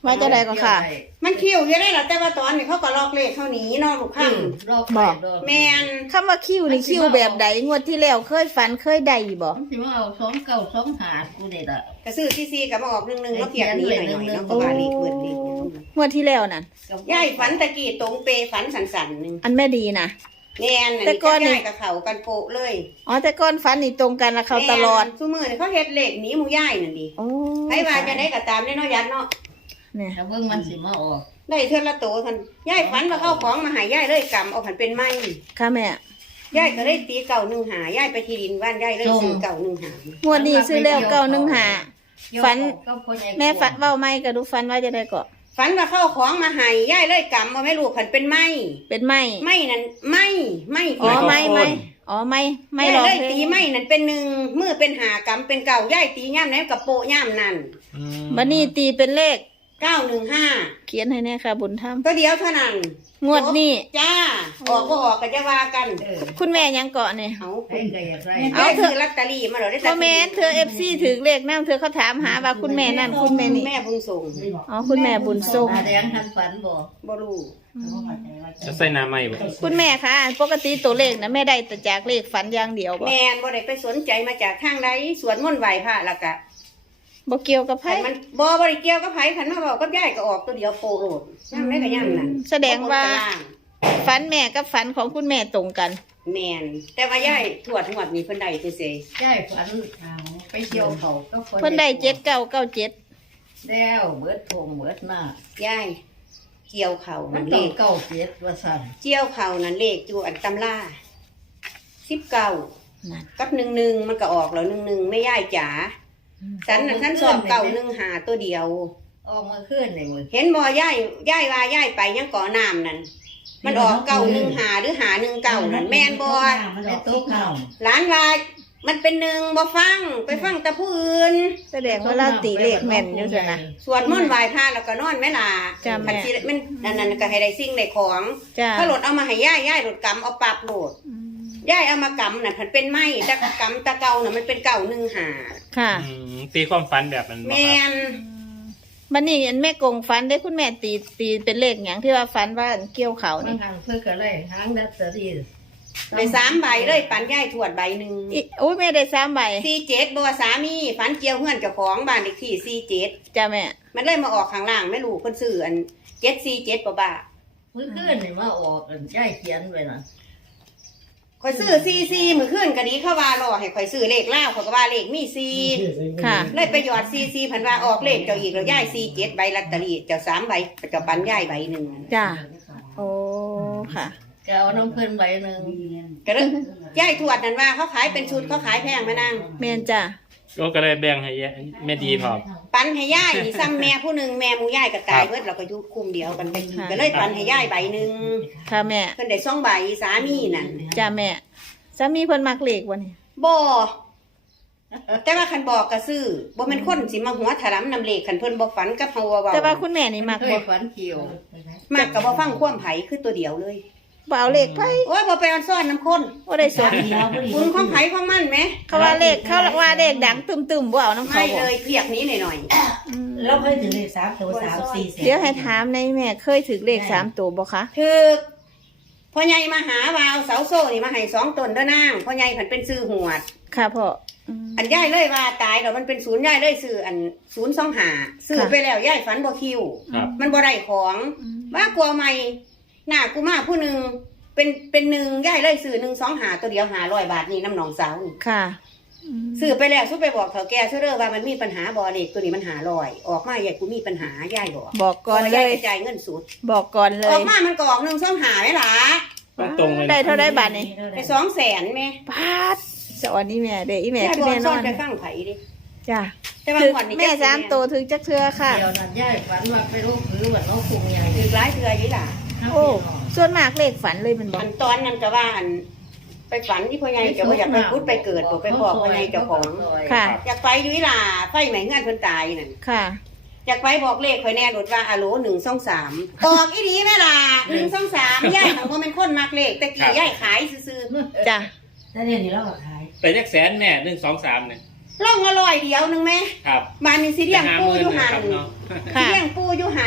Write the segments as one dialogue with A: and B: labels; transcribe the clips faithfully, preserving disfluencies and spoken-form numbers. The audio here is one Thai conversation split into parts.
A: ว่าจะได้ก็ค่ะ
B: มันคิวอยู่ได้หรอแต่ว่าตอนนี้เขาก็ลอกเลขเขาหนีเนาะลูกค้า
A: บอก
B: แมน
A: คำว่าคิวนี่คิวแบบใดงวดที่แล้วเคยฝันเคยได้บ่
C: มันสิมาเอาสองเก้าสองหากูเด็ดอ่ะ
B: กระซื้อซีซีกับมาออกหนึ่งหนึ่งแล้วเพียกหนี้หน่อยหน่อยเนาะก็ว่าเลขเบิดเลข
A: งวดที่แล้วนั่น
B: ย่ายฝันตะกี้ตรงเปฝันสันๆหนึ่ง
A: อันแม่ดีนะ
B: แมน
A: แต่ก่อนนี่
B: ย่ายกับเขากันโปะเลย
A: อ๋อแต่ก่อนฝันนี่ตรงกันละเขาตลอด
B: ซุมือนี่เขาเฮ็ดเลขหนีหมูย่ายนั่นดิ
A: โอ้
B: ให้ว่าจะได้ก็ตามได้เนาะยัดเนาะ
A: เนี่ย
C: ถ้าเบิ่งมันสิมาออก
B: ได้เทื่อละโตท่านย่ายฝันว่าเข้าของมาใหายย่ายเลยกำเอาผันเป็นไม้
A: ค่ะแม่
B: ย่ายก็เลยตีเก่าหนึ่งหาย่ายไปที่ดินบ้านย่ายเลยซื้อเก่าหนึ่งหาง
A: วดนี้ซื้อแล้วเก้าหนึ่งหาฝัน
C: ก็พ่อใหญ่
A: แม่ฝันเว้าไม่กระดูฝันว่าจะได้ก็
B: ฝันว่าเข้าของมาใหายย่ายเลยกำเอาไม่รู้ผันเป็นไม้
A: เป็นไม้
B: ไม้นั่นไม้ไม้
A: อ๋อไม้ไม้อ๋อไม้ไม้
B: ย่าย
A: รอ
B: เลย
A: เพล
B: ตี
A: ง
B: ไม้นั่นเป็นหนึ่งมือเป็นหากำเป็นเก่าย่ายตีย่ำไหนกับโปะย่ำนั่น
A: บัดนี้ตีเป็นเลข
B: เก้าหนึ่งห้า
A: เขียนให้แน่ค่ะบุญธรรม
B: ก็เดียวเท่านั้น
A: งวดนี้
B: จ้าออกก็ออกก็จะว่ากัน
C: เออ
A: คุณแม่ยังเกาะเนี่ย
B: เอา
C: ให้ก็อยากได้
B: เอาถือลอตเตอรี่มาเหรอได้
A: พ่อแม่นเธอเอฟซีถือเลขนั่นเธอเขาถามหาว่าคุณแม่นั่นคุณแม่นี่
B: แม่บุญส่ง
A: อ๋อคุณแม่บุญทรง
C: ตาแดงทันฝันบ่
B: บรู
D: จะใส่น้ำไหมบ่
A: คุณแม่คะปกติตัวเลขนะแม่ได้แต่จากเลขฝันอย่างเดียวบ่
B: แม่นบ่ได้ไปสนใจมาจากทางใดสวนมนต์ไหวพระและกะ
A: บ่เกี่ยวกับไผ
B: คันมันบ่บ่ได้เกี่ยวกับไผคันมาบอกกับยายก็ออกตัวเดียวโปโลดย่ำได้ก็ย่ำนั่น
A: แสดงว่าฝันแม่กับฝันของคุณแม่ตรงกัน
B: แม่นแต่ว่ายายถวดหวดนี่เพิ่นได้ซื่อ
C: ได้ฝันไปเที่ยวเขาก็
A: เพิ่นได้เจ็ดเก้าเก้าเจ็ด
C: แล้วเบิดโทงเบิดหน้าย
B: ายเกี่ยวเข่า
C: มั
B: นั่
C: น
B: นเล
C: ต้อง
B: ข
C: เก้าเจ็ดว่าสั่น
B: เกี่ยวเข่านั่นเลขอยู่อันตำราสิบเก้า
A: นั่น
B: กับหนึ่งหนึ่งมันก็ออกแล้วหนึ่งหนึ่งไม่ย่ายจ๋าฉันน่ะฉันสอบเก่าหนึ่งหาตัวเดียว
C: ออกมาขึ้นในมือ
B: เห็นบ่ย่ายย่ายว่าย่ายไปยังก่อน้ำนั่นมันออกเก่าหนึ่งหาหรือหาหนึ่งเก่านั่นแม่นบ่
C: ในโต๊ะเก่า
B: หลานว่ามันเป็นหนึ่งบ่ฟังไปฟังแต่ผู้อื่น
A: แสดงว่าเราตีเลขแม่นอยู่จ้ะนะ
B: สวดมนต์ไหว้พระแล้วก็นอนแม่ล่ะ
A: จ้ะแม่
B: มันสิมันนั่นนั่นก็ให้ได้สิ่งได้ของ
A: จ้า
B: ถ้าโหลดเอามาให้ย่ายย่ายโหลดกำเอาปรับโหลดย่ายเอามากำน่ะมันเป็นไม้แต่กำตะเก่าน่ะมันเป็นเก่าหนึ่งหา
A: ค่ะ
D: อืมตีความฝันแบบนั้นบ่
B: แม่
D: ครับ
B: น
A: บัดนี้เห็นแม่กงฝันได้คุณแม่ตีตีเป็นเลขหยังที่ว่าฝันว่าเกี่ยวเขา
C: บาง
A: นี่
C: ครั้งเพื่อก็เลยหางดัตเตอรี่
B: ได้สามใบเลยปันย่ายถวดใบหนึ่ง
A: อิโอ้ยแม่ได้สามใบ
B: สี่เจ็ดบัวสามีฝันเกี่ยวเฮือนเจ้าของบ้านเลขที่สี่เจ็ด
A: จ้าแม่
B: มันเลยมาออกข้างล่างไม่รู้คนซื้ออันเจ็ดสี่เจ็ดป่ะบ้า
C: มือขึ้นนี่มาออกกันย่ายเขียนไว้นะ
B: คอยซื้อซีซีมือขึ้นกะดีเข้าว่ารอให้คอยซื้อเลขเล่าเขาก็ว่าเลขมีซี
A: ค่ะ
B: เลยไปหยอดซีซีพันว่าออกเลขเจ้าอีกแล้วย่ายซีเจ็ดใบลอตเตอรี่เจ้าสามใบเจ้าปันย่ายใบหนึ่ง
A: จ้าโอ้ค่ะ
C: ก็เอาน้ำเพิ่นใบหนึ่ง
B: ก็เลยย่ายถวดนั่นว่าเขาขายเป็นชุดเขาขายแพงไหมนาง
A: แม่นจ้า
D: ก็ก็เลยแบ่งให้แม่ดีพร้อม
B: ปันให้ย่ายนี่ซ้ำแม่ผู้หนึ่งแม่หมูย่ายก็ตายเบิดเราก็อยุคุมเดียวกันไปทีก็เลยปันให้ย่ายใบหนึ่ง
A: ค่ะแม่
B: เพิ่นได้สองใบสามีนั่น
A: จ้าแม่สามีเพิ่นมักเลขวันนี้
B: บ่แต่ว่าคันบอกก็ซื้อบ่แม่นคนสิมาหัวถลำนำเลขคันเพิ่นบ่ฝันกับเฮาเว้า
A: แต่ว่าคุณแม่นี่มัก
C: เค
A: บ่
C: ยฝันเกี่ยว
B: มากก็บ่ฟังความไผคือตัวเดียวเลย
A: บ่เอาเลขไผ
B: โอ้ยบ่ไปออนซ่อนน้ำคน
A: บ่ได้สน
B: บุญของไผของมันแหม
A: เขาว่าเลขเขาว่าเลขดังตึมๆบ่เอาน้ำเขา
B: ไม่
A: บ่
B: เลยเพียกนี้หน่อย
A: อืม
E: เราเคยถึงเลขสามตัวสามสี่แสน
A: เดี๋ยวให้ถามในแม่เคยถึงเลขสามตัวบ่คะ
B: ๆคือพ่อใหญ่มาหาวาวเสาโซ่นี่มาให้สองต้นเด้อนางพ่อใหญ่เพิ่นเป็นซื้อหวด
A: ค่ะพ่ออืม
B: อันย่ายเลยว่าตายแล้วมันเป็นศูนย์ย่ายเลยซื้ออันศูนย์สองหาซื้อ
A: ค่ะ
B: ไปแล้วย่ายฝันบ่คิว
D: ครับ
B: มันบ่ได้ของ
A: อืม
B: ว่ากลัวใหม่หน้ากูมาผู้หนึงเป็นเป็นหนึ่งย่ายเลยซื้อหนึ่งสองหาตัวเดียวหาร้อยบาทนี่น้ำหนองสาวนี่
A: ค่ะอืม
B: ซื้อไปแล้วซุปไปบอกเฒ่าแก่ซื้อเด้อว่ามันมีปัญหาบ่เลขตัวนี้มันหาร้อยออกมาย่ายกูมีปัญหาย่ายบอก
A: บอกก่อนเล
B: ย่าย
A: ย
B: กระจายเงินสุด
A: บอกก่อนเล
B: ออย กมามันก็ออกหนึ่งสองหาไหมล่ะ
D: ตรงๆเลย
A: ได้เท่าไรบาทนี่
B: ไปสองแสนไหม
A: บาทสอนนี่แม่เด้ออีแม่
B: ย่าย
A: คื
B: บ
A: อ
B: อก
A: แน่น
B: ซ่อ
A: อน น
B: ไปฟังไผดิ
A: จ้ะ
B: แต่ว่า
A: ถึง
B: ก่อนนี้
A: แม่สามตัวถึงจักเทือค่ะ
C: เดี๋ยวนั้นย่ายฝันว่าไปโรคผือว่าน้องคุงใหญ่
B: ถือร้ายเถื่ออยู่ล่ะ
A: โอ้ส่วนมากเลขฝันเลยมันบอ
B: อั
A: ก
B: นตอนนั้นก็ว่าอันไปฝันที่พ่อใหญ่จะว่าอยากไปพุทธไปเกิดบอกไปบอกพ่อใหญ่เจ้าของ
A: ค่ะ
B: อยากไปอยู่อีหล่าไฟไหม้เงื่อนเพิ่นตายนั่น
A: ค่ะ
B: อยากไปบอกเลขข่อยแน่รถว่าอะโหลหนึ่งสองสามออกอีดีแม่ล่ะหนึ่งสองสามย่ายของว่าเป็นคนมักเลขแต่กี้ย่ายขายซื้อ
A: จ้ะ
E: ถ้าเรียนนี้เราก็ขาย
D: ไปจักแสนแม่หนึ่งสองสามเนี่ย
B: ๆล่องอร่อยเดียวหนึงไหม
D: ครับ
B: บ้านนี้สิเลี้ยงปูอยู่หัน
D: เนาะ
A: ค่ะ
B: สิเลี้ยงปูอยู่หัน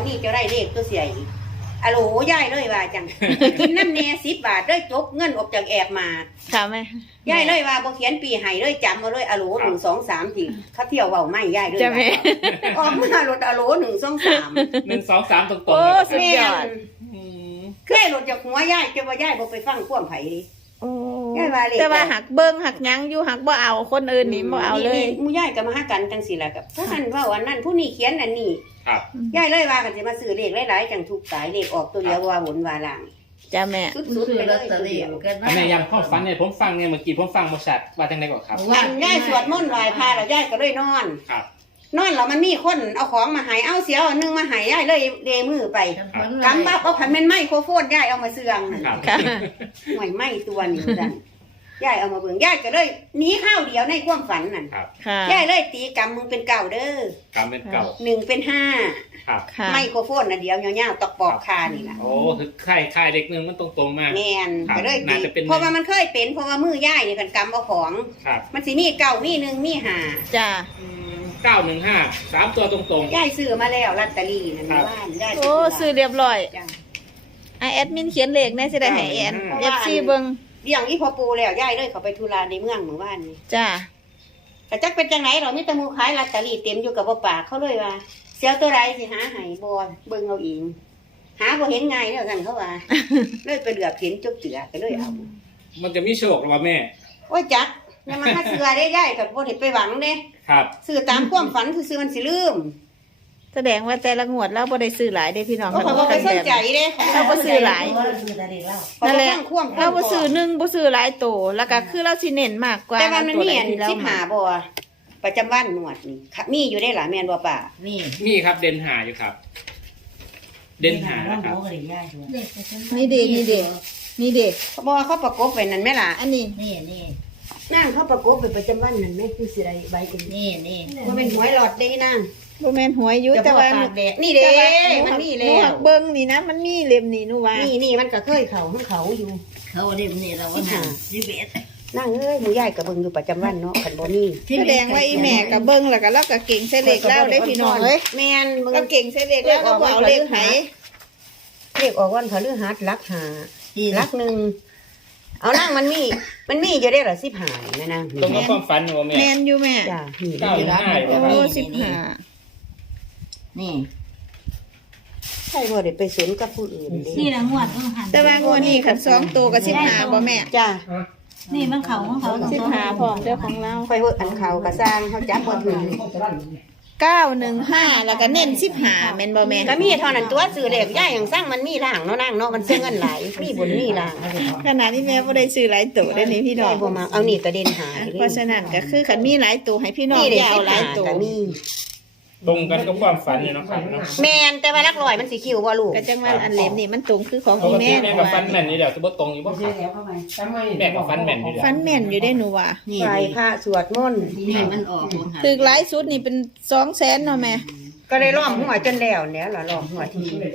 B: นี้เจ้าได้เลขตัวเสียอีกอะโหลยายเลยว่าจัง กินน้ำแน่สิบบาทเลยจบเงินออกจากแอบมา
A: ค่ะแม่
B: ยายเลยว่าบ่เขียนปีให้เลยจำมาเลยอะโหลหนึ่งสองสามสี่เขาเที่ยวเว้าไม่ยายเลย
A: จ้ะแม่
B: ออกมารถอะโหลหนึ่งสองสาม
D: หนึ่งสองสามตรง
A: โอ้
D: ๆ
A: สุด
D: เลย
A: ยอด
D: อืม
B: เคยรถจากหัวยายจะว่ายายบ่ไปฟังความไผดิ
A: โอ้
B: ยายว่าเลข
A: แต่ว่าหักเบิ้งหักหยังอยู่หักบ่เอาคนอื่นนี่บ่เอาเลย
B: นี่หมู่ยายก็มาหากันจังซี่ล่ะกับผู้นั้นเว้าอันนั้นผู้นี้เขียนอันนี้
D: ครับ
B: ยายเลยว่ากันสิมาซื้อเลขหลายๆจังถูกสายเลขออกตัวเดียวว่าหมุนว่าล่าง
A: จ้าแม่
B: สุ
C: ซื้
B: ดๆ
C: อ
B: ไปเล
C: ลอย ตเตอ
B: ตัว
C: รี่
B: เดียว
C: กัน
D: อันนี้ยังความฝันเนี่ยผมฟังเนี่ยเมื่อกี้ผมฟังบริษัทว่าจังไดก่อนครับ
B: อันยายสวดมนต์ไหว้พระแล้วยายก็เลยนอน
D: ครับ
B: นอนแล้วมันมีคนเอาของมาให้เอาเสียวอันหนึงมาให้ยายเลยเดมือไปกำปั๊บเอาผันเป็นไม้โครโฟนยายเอามาเสืองนั่น
D: ครับ
A: ค่ะ
B: ห่วยไม้ตัวนี้สั่นยายเอามาเบิ่งยายก็เลยหนีข้าวเดียวในความฝันนั่น
D: ครับ
A: ค่ะ
B: ยายเลยตีกำมึงเป็นเก่าเด้อก
D: ำเป็นเก่า
B: หนึ่งเป็นห้า
D: ครับ
A: ค่ะ
B: ไม้โครโฟนน่ะเดียวยาวๆตอกปอกคานี่ล่ะ
D: โอ้คือค่ายค่ายเด็กหนึงมันตรงๆมาก
B: แมน
D: ครับ
B: ก็เลย
D: น่าจะเป็น
B: เพราะว่ามันเคยเป็นเพราะว่ามือย่ายนี่กันกำเอาของ
D: ครับ
B: มันสิมีเก่ามีหนึ่งมีหา
A: จ้า
D: เก้าหนึ่งห้าสามตัวตรง
B: ย่ายซื้อมาแล้วลอตเตอรี่นั่น
D: ครับ
B: บ้านย่าย
A: โอ้ซื้อเรียบร้อย
B: จ้ะ
A: ไอแอดมินเขียนเลขแน่สิได้ให้แอน
B: เพราะ
A: เอ
B: ว่า
A: ฟซีเบิ่ง
B: เลี้ยงอีพอปูแล้วย่ายเลยเขาไปทุราในเมืองหมู่บ้านนี่
A: จ้า
B: แต่จักเป็นจังไหนเรามีแตะมูขายลอตเตอรี่เต็มอยู่กับบ่ปากเขาเลยว่าเสียวตัวไรสิหาให้บ่เบิ่งเอาเองหาบ่เห็นง่ายแล้วกันเขาว่า เลยไปเหลือบเห็นจุกเจือก็เลยเอา
D: ๆ มันจะมีโชคหรือว่าแม่
B: โอ้ยจักอย่ามาหาเสือได้ย่ายก็บ่ได้ไปหวังเด้
D: ครับ
B: ซื้อตามความฝันซื่อๆมันสิลืม
A: แสดงว่าแต่ละงวดเราบ่ได้ซื้อหลายเด้พี่น้อง
B: ก็เขาบ่ไปสนใจเด้
A: เราบ่ซื้อหลาย
E: เพราะเราซื้อแต่เด็กแล้ว
A: นั่นแหละ
B: เขาบ่ฟังความ
A: เราบ่ซื้อหนึ่งบ่ซื้อหลายโตแล้วก็คือเราสิเน้นมากกว่า
B: แต่ว่ามัน
A: ตัว
B: มี
A: ใด
B: อัน
A: ที่เรา
B: สิบหาบ่ประจำวันหนวดนี่ค่ะมีอยู่ได้หลายแม่นบ่ป่า
C: นี่
D: นี่ครับเด่นหาอยู่ครับ เด่นหา
E: น้อง
D: นะครับ
E: โบก็เลยย่ายด้วย
A: นี่เด้นี่เด้นี่เด้
B: เขาบอกว่าเขาประกบไว้นั่นแม่ล่ะ
A: อันนี้
C: นี่นี่
B: นั่งเขาประกบไว้ประจำวันนั่นแม่คือสิได้ใบเป็น
C: นี่นี่
B: บ่เป็นหวยหลอดเด้นั่ง
A: บ่แม่นหวยอยู่แต่ว่า
B: ตากแดดนี่เด้
A: แต่ว่าห
B: มันมี
A: ห
B: แล้
A: นู
B: ว
A: หักเบิ่งนี่นะมันมีเล่มนี่หนูว่า
B: นี่นี่มันก็เคยเขาของเขาอยู่
C: เขาเรียกนี่เราว่าหาสิบเอ็ด
B: นั่งเอ้ยหมูยายก็เบิ่งอยู่ประจำวันเนาะคันบ่มี
A: แสดงว่าอีแม่ก็เบิ่งแล้วก็เราก็เก่งใส่เลขแล้วได้พี่น้องเอ้ย
B: แม่นเบิ่ง
A: เราเก่งใส่เลขแล้วเราบ่เอาเลขไผ
B: เลขออกวันพฤหัสลักหา
C: ที่
B: ลักหนึ่งเอานั่งมันมีมันมีอยู่ได้เหรอสิบหาแม่นาง
D: ตรงกับความฝันอยู่ว่าแม่
A: แม่นอยู่แม่
B: จ้านี่
D: เก้าหนึ่งห้าอยู่ว่าครับ
A: โอ้สิบห้า
C: นี่
B: ใช่บ่ได้ไปสนกับผู้อื่นเด้
F: นี่ละงวดต้องหัน
A: แต่ว่างวดนี้คันสองตัวก็สิบห้าบ่แม่
B: จ้า
F: นี่มันเขาของเขา
A: สิบห้าพร้อมเจ้าของเรา
B: ค่อยเวิร์ดอันเขาก็สร้างเขาจับบ่ถึง
A: เก้าหนึ่งห้าแล้วก็เน้นสิบห้าแม่นบ่แม่
B: ก็มีเท่านั้นตัวซื้อเลขย่ายอย่างสร้างมันมีร่างเนาะนางเนาะมันเสียเงินหลายมีบุญมีร่าง
A: ขนาดนี้แม่บ่ได้ซื้อหลายตัวได้นี่พี่น้
B: ได้
A: อง
B: บ่มาเอานี่ก็เด่นหาย
A: เพราะฉะนั้นก็คือคันมีหลายตัวให้พี่น้อง
B: นี่เด้
A: อย่าเอา
B: สิบ
A: หลาย
B: หา
A: ตัว
B: ก็มี
D: ตรงกันกับความฝันอยู่เนาะครับเนาะ
B: แม่นแต่ว่ารักร้อยมันสิคิวบ่ลูก
A: ก็จังว่าอันเล่มนี่มันตรงคือของ
D: ป
A: พี่
D: กติ
A: แม่
D: แม่กับฟันแม่นนี่เดี๋ยวจะบ่ตรงอยู่บ่ค
E: เดี๋
D: รั
E: ยว
D: บ
E: แล้วเข้าไป
D: แม่กับฟันแม่นอยู่เดี๋ยว
A: ฟันแม่นอยู่ได้หนูว่า
C: นี่
B: ไหว้พระสวดมนต์
C: นี่มันออกของหา
A: ตึกหลายสุดนี่เป็นสองแสนเนาะแม่
B: ก็เลยล้อมหัวจนแล้วแล้วล่ะล้อมหัวที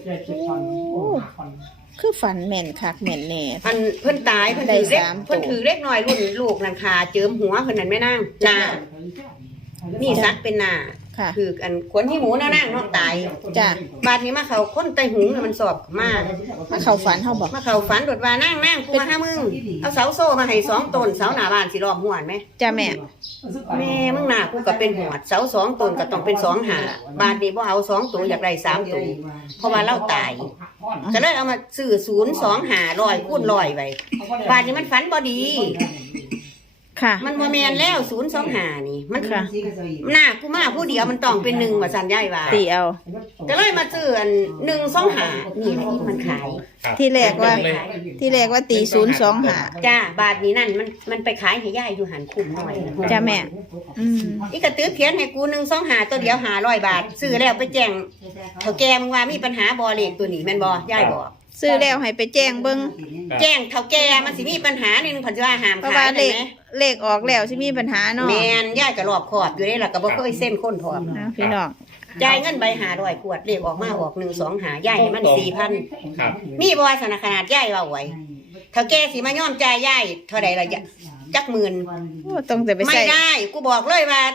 A: คือฝันแม่นคักแม่นแน่
B: อันเพิ่นตายเพิ่นถือเล็ก
A: ได้สามตัว
B: เพิ่นถือเล็กน้อยรุ่นลูกนั่นคาเจิมหัวเพิ่นนั่นแม่นางหน้านี่ซักเป็นหน้า
A: ค่ะ
B: คืออันขวนที่หมูเนาะนางเนาะตาย
A: จ้ะ
B: บาดนี้มาเขาคนไตหุงน่ะมันสอบมา
A: มาเข้าฝันเฮาบอก
B: มาเขาฝันโดดว่านั่งนั่งกูมาห้ามึงเอาเสาโซ่มาให้สองต้นเสาหน้าบ้านสิรอบหัวไหม
A: จ้ะแม่
B: แม่มึงหน้ากูก็เป็นหัวเสาสองต้นก็ต้องเป็นสองหาบาทนี้บ่เอาสองตัวอยากได้สามตัวเพราะว่าเราตายก็เลยเอามาซื้อศูนย์สองหาลอยคูณลอยไว้บาทนี้มันฝันบ่ดี
A: ค่ะ
B: มันบ่แมนแล้วศูนย์สองหานี่มัน
A: ค่ะ
B: หน้ากูมาผู้เดียวมันต้องเป็นหนึ่งว่าสันยายว่า
A: ตีเอา
B: ก็เลยมาซื้ออันหนึ่งสองหานี่แหละที่มันขาย
D: ครับ
A: ที่แรกว่า
D: ตรงเลย
A: ที่แรกว่าตีศูนย์สองหา
B: จ้าบาทนี้นั่นมันมันไปขายให้ยายอยู่หันคุ้มหน่อย
A: จ้ะแม่ อืม
B: อีกระตื้อเขียนให้กูหนึ่งสองหาตัวเดียวหาร้อยบาทซื้อแล้วไปแจ้งเถาแกมึงว่ามีปัญหาบอเลขตัวนี้แม่นบอยายบอก
A: ซื้อแล้วให้ไปแจ้งเบิ่ง
D: ครับ
B: แจ้งเถาแกมันสิมีปัญหาหนึ่งผันว่าห้าม
A: เพราะ
B: ขา
A: ว่าย เล
B: ได้
A: ข
B: ไหม
A: เลขออกแล้วสิมีปัญหาเนาะ
B: แมนยายก็รอบขอบอยู่ได้ล่ะก็บ่เคยเส้นคนพร้อม
A: นะพี่น้อง
B: จ่ายเงินใบหาร้อยขวดเลขออกมาออกหนึ่งสองหายายให้มันสี่พัน
D: ครับ
B: มีบอยสนาขนาดยายว่าไหวเถาแกสิมาย่อมจ่ายยายเท่าใดละยะจักหมื่น
A: โอ้ต้องแต่ไป
B: ไม่
A: ใส่
B: ได้ กูบอกเลยว่า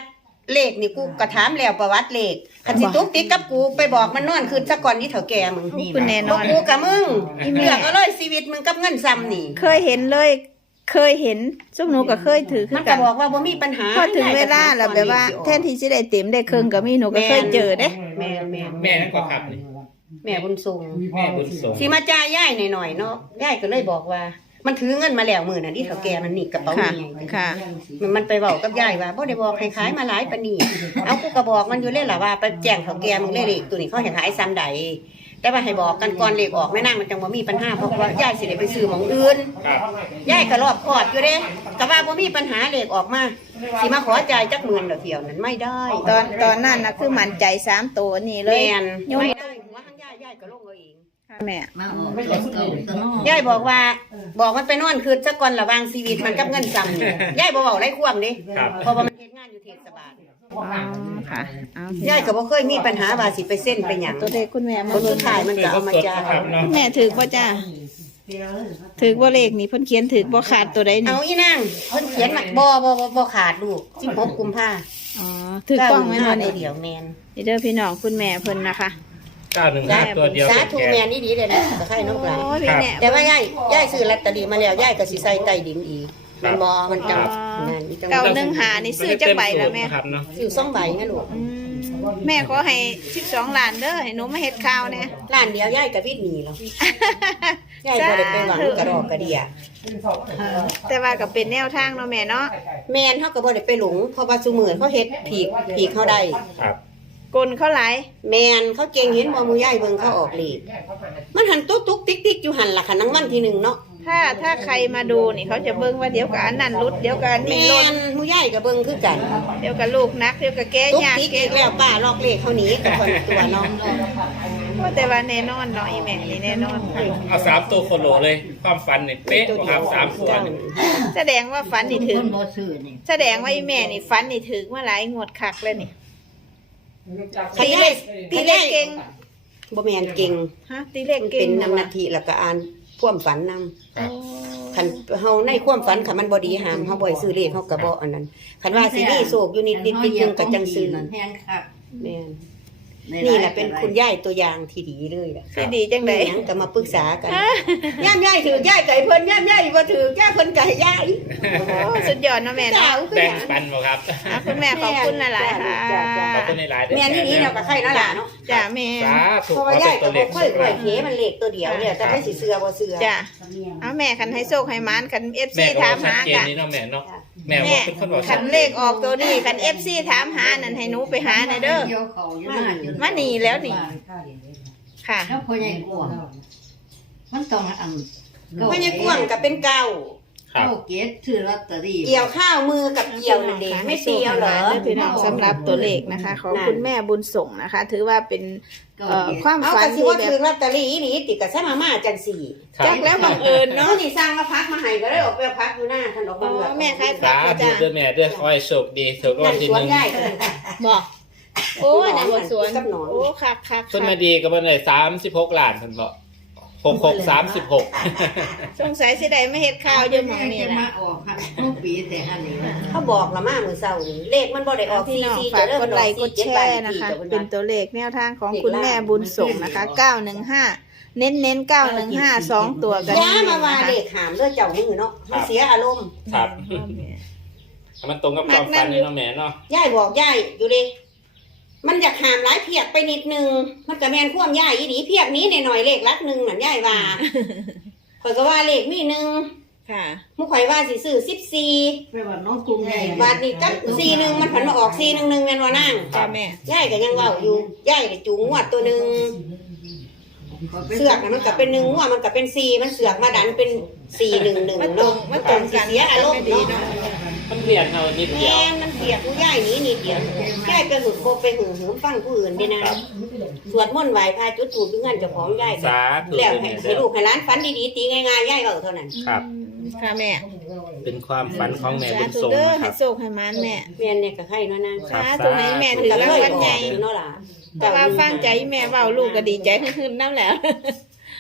B: เลขนี่กูกระถามแล้วประวัติเลขคันสิตุกติดกับกูไปบอกมันนอนคืนซะก่อนนี่เถ่าแก่มึง
A: คุณแน่น
B: บ่
A: อน
B: กูกับมึง
A: อีแม่
B: เลือกเอาเลยชีวิตมึงกับเงินซ้ำนี่
A: เคยเห็นเลย เคยเห็นซุมหนูก็เคยถือคื
B: มั
A: อน กั
B: ก็
A: น
B: บอกว่าบ่มีปัญหา
A: พอถึงเวลาแล้วแบบว่าแทนที่สิได้เต็มได้ครึ่งก็มีหนูก็เคยเจอเด้
B: แม่แม่
D: แม่นั่นก็ครับนี่
B: แม่บุญทรง
D: แม่บุญสง
B: สิมาจ่ายยายหน่อยๆเนาะยายก็เลยบอกว่า มันถือเงินมาแล้วมื้อนั้นที่เฒ่าแก่มันนี่กระเป๋า
A: ค่ะ
B: ใหญ่
A: ค่ะ
B: มันมันไปเว้ากับยายว่าบ่ได้บอกให้ขายมาหลายปานนี้เอากูก็บอกมันอยู่เลยล่ะว่าไปแจ้งเฒ่าแก่มึงเลยเลขตัวนี้เขาให้ขายซ้ำใดแต่ว่าให้บอกกันก่อนเลขออกแม่นางมันจังบ่มีปัญหาเพราะว่ายายสิได้ไปซื้อหม้องอื่น
D: ครับ
B: ยายก็รอบคอบอยู่เด้ก็ว่าบ่มีปัญหาเลขออกมาสิมาขอจ่ายจักหมื่นเดี๋ยวเที่ยวนั้นไม่ได้
A: ตอนตอนนั้นนะคือมั่นใจสามตัวนี่เลย
B: แม่น
A: โยม
B: ไม่ได้หัวทั้งยายยายก็ลงเอาเอง
A: ค่ะแม่
C: มาออกตัวเก่าตัวน้อย
B: ยายบอกว่า บอกมันไปนอนคืนซะก่อนระหวางชีวิตมันกับเงินซ้ำนี่ยายบ่เว้าไรความเด้
D: ครับ
B: เพราะว่ามันเฮ็ดงานอยู่เทศบาล
A: อ๋อค่ะเอา
B: ยายก็บ่เคยมีปัญหาว่าสิไปเส้นไปหยัง
A: ตัวเลขคุณแม่มา
B: คน
A: เบิ่
B: สุ
A: ง
B: ดท้ายมันก็เอามาจ่าย
D: ครับเนาะ
A: คุณแม่ถือบ่จ้าถือบ่เลขนี่เพิ่นเขียนถือบ่ขาดตัวใดนี่
B: เอาอีนางเพิ่นเขียนมาบ่บ่บ่บ่ขาดลูกสิบหกกุมภา
A: อ๋อถือกล้องไว้นอน
B: เก้าห
A: นี่
B: งห้าเดียวแม่น
A: นี่เด้อพี่น้องคุณแม่เพิ่นนะคะ
D: เก้าหนึ่งห้าตัวเดียว
B: สาธุ
D: แก่
B: แม่นี่ดีเลยนะก็ให้น้องหลาน
A: โอ้ยพี่แม่
B: แต่ว่ายายยายซื้อลอตเตอรี่มาแล้วยายก็สิใส่ใต้ดินอีกมันบ่มันจังนั่นอีจัง
A: เก้าหนึ่งหานี่ซื้อจักใบแล้วแม่
D: ครับเนาะ
B: ซื้อสองใบนะลูก
A: อืมแม่ขอให้สิบสองล้านเด้อให้หนูมาเฮ็ดข่าวแน่
B: ร้านเดียวยายก็วิดหนีแล้วยายบ่ได้ไปหวังกระดอกกระเดีย
A: แต่ว่าก็เป็นแนวทางเนาะแม่เนาะ
B: แม่นเฮาก็บ่ได้ไปหลงเพราะว่าซุมื้อเขาเฮ็ดผีกผีกเขาได้
D: ครับ
A: กลเขาหลาย
B: แม่นเขาเก่งเห็นบ่มือยายเบิ่งเขาออกเลขมันหันตุ๊กตุ๊กติ๊กติ๊กอยู่หันล่ะค่ะนังวันที่หนึ่งเนาะ
A: ถ้าถ้าใครมาดูนี่เขาจะเบิ่งว่าเดี๋ยวกับอันนั้นรุดเดี๋ยวกับอันนี้
B: แม่
A: รุด
B: นมือยายก็เบิ่งคือกัน
A: เดี๋ยวกับลูกนักเดี๋ยวกับแก้
B: ตุ๊ก
A: ยาก
B: ติ๊ก
A: แก้
B: อีกแล้วป้าลอกเลขเขาหนีกับคนตัวเนาะ
A: ว่าแต่ว่าแน่นอนเนาะอีแม่นี่แน่นอน
D: เอาสามตัวโคโลเลย ความฝันเนี่ยเป๊ะครับสามตัวเนี่ย
A: แสดงว่าฝันนี่ถึ
C: ค
A: ง
C: นบ่ซื้อนี่
A: แสดงว่าอีแม่นี่ฝันนี่ถึงมาหลายงวดคักเลยนี่
B: ตี
A: ตี
B: เล
A: เล
B: ข
A: ข
B: ตี
A: ตี
B: เล
A: เล
B: ข
A: ขเก่ง
B: บ่แม่นเก่ง
A: ฮะตีเลข
B: มัน
A: เก่
B: เป็
A: ง
B: นนำนาทีแล้วก็อ่านความฝันนำ
A: โอ้
B: คันเฮาในความฝันคันมันบ่ดีหามเฮาบ่ให้ซื้อเลขเฮาก็บ่อันนั้นคันว่าสิมีโศกอยู่นิดๆนิดนึงก็จังซื้อ
C: แห้งคัก
B: แม่นนี่แหละเป็นคุณยายตัวอย่างที่ดีเลยล่ะ
A: สิดีจังได๋
B: มีหยังก็มาปรึกษากันย่ามยายถือยายไก่เพิ่นย่ามยายบ่ถือย่าเพิ่นไก่ยาย
A: โอ้สุดยอดเนาะแม่
B: เจ้า
A: เนาะ
B: คือ
D: แบ่
B: ห
D: ง
B: ยัง
D: ปันบ่ครับ
A: อ่ะคุณแม่ขอบคุณหลายๆค่ะ
D: ขอบคุณในหลายๆเด้อ
B: แม่นี่นี่เราก็ใครแล้วล่ะเนาะ
A: จ้าแม่
D: สาธุ
B: เพราะ
D: ขอ
B: ว่า
D: เป็
B: ยาย
D: นตั
B: ก็
D: วเล
B: บ่
D: ข
B: ค่อยค่อยเขมันเลขตัวเดียวเนี่ยแต่ไม่สิเชื่อบ่เชื่อ
A: จ้าเอาแม่คันให้โชคให้หมานคัน เอฟ
D: แม่
A: ซี
D: ก็
A: ถาม
D: ชัด
A: หา
D: เจน
A: กัน
D: นี่เนาะแม่เนาะแม่
A: แม่
D: ว่าเป็นคนบอก
A: คันเลขออกตัวนี้คัน เอฟ ซี ถามหานั่นให้หนูไปหาหน่อยเด้อ
C: เกี่ยวเขาอยู่หน้าจ
A: มานี่แล้วนี่ ค่ะ
C: แล้วพ่อใหญ่กลัวมันต้องอัน
B: เพราะยายกวางก็เป็นเก่า
D: ครับ
C: เก้าเกตซื้อลอตเตอรี่
B: เกี่ยวข้าวมือกับเกี่ยวนั่นเองไม่เสียวเหรอ
A: พี่น้องสำหรับตัวเลขนะคะ ของคุณแม่บุญส่งนะคะ ถือว่าเป็นเอ่อความ
B: เอา
A: ฝั
B: ก
A: น
B: ระสิ
A: ที่
B: ว่า
A: แบ
B: ถือบ ลอตเตอรี่อีหลีติดกับซะมาม่าจังสี่
D: ครับ
A: จักแล้วบังเอิญ
B: เนาะ
A: เนาะ
B: นี่สร้างมาพักมาให้ก็ได้ออกไปพักอยู่หน้าท่านออก
A: อ๋
B: มา
A: อ
B: เลือก
A: แม่ขาย
D: สาธุด้วยแม่ด้วยขอให้โชคดีถูกรางวั
B: นั่
D: ล
B: น
D: ที่
B: ส
D: ห
B: วน
D: นึ่ง
B: ยายก็เลยค่ะ
A: บอกโอ้ยในบทสวน
B: กับหนอน
A: โอ้คักคัก
D: ต้น
A: คั
D: มาก ดีกับมันได้สามสิบหกล้านเพิ่นบอกหกหกสามสิบหก
A: สงสัยสิได้ไม่เฮ็ดข่าวอยู่หมองนี่
C: จะ
A: ล่ะ
C: มาออกค่ะทุกปีแต่อันนี้นะ
B: เขาบอกละมามือเศร้านี่เลขมันบ่ได้ออก
A: พี่
B: สี่
A: น้อง
B: สี่
A: ฝาก
B: เริ่ม
A: กดไลค์กดแชร์นะคะ เป็นตัวเลขแนวทางของคุณแม่บุญส่งนะคะเก้าหนึ่งห้าเน้นเน้นเก้าหนึ่งห้าสองตัวกัน
B: ย้ามาว่าเลขหามเลือเจ้ามือเนาะมันเสียอารมณ์
D: ครับมันตรงกับความฝันนี่เนาะแม่เนาะ
B: ยายบอกยายอยู่ดิมันอยากหามหลายเพียกไปนิดนึงมันก็แม่นความยายอีหลีเพียกนี้หน่อยๆเลขลักหนึ่งนั่นยายว่า ข่อยก็ว่าเลขมีหนึ่ง
A: ค่ะ
B: มุข่อยว่าสิซื้อสิบสี่
C: ไปว่าน้องกรุงใหญ่
B: บาทนี้จักสี่หนึ่งมันผันมาออกสี่หนึ่งหนึ่งแม่นว่านั่ง
A: จ้าแม่
B: ยายก็ยังเว่าอยู่ยายก็จูงงวดตัวหนึ่งเสือกน่ะมันก็เป็นหนึ่งงวดมันก็เป็นสี่มันเสือกมาดันเป็นสี่หนึ่งหนึ่ง
A: มันตร
B: เนาะ
A: งมันตรงกัน
B: เสียอารมณ์
A: ดี
B: เนาะ
A: เนาะ
D: มันเรียนเฮานิดเดียว
B: แม่มันเสียผู้ยายนี้นิดเดียวยายก็หึงโคไปหึงหืมฟังผู้อื่นด้วยนะสวดมนต์ไหว้พระจุดธูปด้วยเงินเจ้าของยายก็
D: สาธุ
B: แล้ว
D: ด้วย
B: ให้
D: แม่
B: ให้ลูกให้หลานฝันดีๆตีง่ายๆยายก็เอาเท่านั้น
D: ครับ
A: ค่ะแม่
D: เป็นความฝันของแม่
A: สา
D: บุญ
A: ธุ
D: ทรง
A: เด้อ
D: นะค
A: ให้
D: รับ
A: โชคให้หมานแม่
B: แม่นเนี่ยก็ให้เนาะนาง
D: ครับ
A: สาธุให้แม่ถือรางวัลใหญ่
B: เนาะล่ะ
A: แต่ว่าฟังใจแม่เว้าลูกก็ดีใจขึ้นๆน้ำแล้ว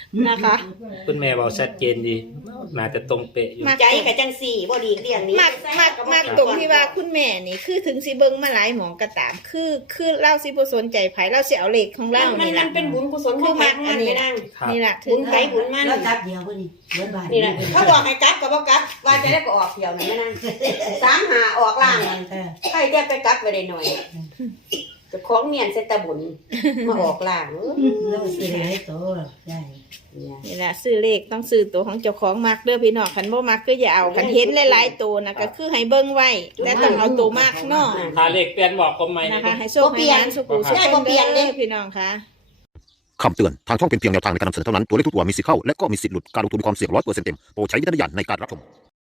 A: นะคะ
D: คุณแม่บอกชัดเจนดีน่าจะตรงเป๊ะอยู่
A: มัก
B: ใจกับจังสี่บ่ดีเรื่องนี้
A: มักมักมักตรงที่ว่าคุณแม่นี่คือถึงสิเบิ่งมาหลายหมองก็ตาม คือคือเล่าสิบ่สนใจไผเล่าสิเอาเลขของ
B: มั
A: เล่าน
B: มัน
A: นี่
B: มั
A: ล่ะ
B: นเป็นบุญกุศลของใครของมันไม่นั่ง
D: ครับ
A: นี่ล่ะถึ
B: บุ
A: ง
B: ญใครบุญมัน
E: แล้วจับเดียวพอดีเบิดบาท
B: นี่แหละเขาบอกให้กลับก็บ่กลับว่าจะได้ก็ออกเดียวนั่นไม่นั่งสามหาออกล่างมัน
E: เออ
B: ใครจะไปกลับไปได้หน่อยเจะของเมียนเสตะบุญมาออกล่าง
E: แล้วมันสิได้ให้โตใช่
B: เนี่ย
A: นี่ล่ะซื้อเลขต้องซื้อตัวของเจ้าของมักเด้อพี่น้องคันบ่มักคืออย่าเอาคันเห็นหลายๆตัวนะก็คือให้เบิ่งไว้แต่ต้องเอาตัวมากเนาะ
D: ถ้าเลขเปลี่ยนบอกผมไหม
A: นะคะให้โชคให้งานสุขุสุขคนเด้อพี่น้องค่ะ
G: คำเตือน ทางช่องเป็นเพียงแนวทางในการนำเสนอเท่านั้น ตัวเลขทุกตัวมีสิทธิ์เข้า และก็มีสิทธิ์หลุด การลงทุนมีความเสี่ยงร้อยเปอร์เซ็นต์เต็ม โปรดใช้วิจารณญาณในการรับชม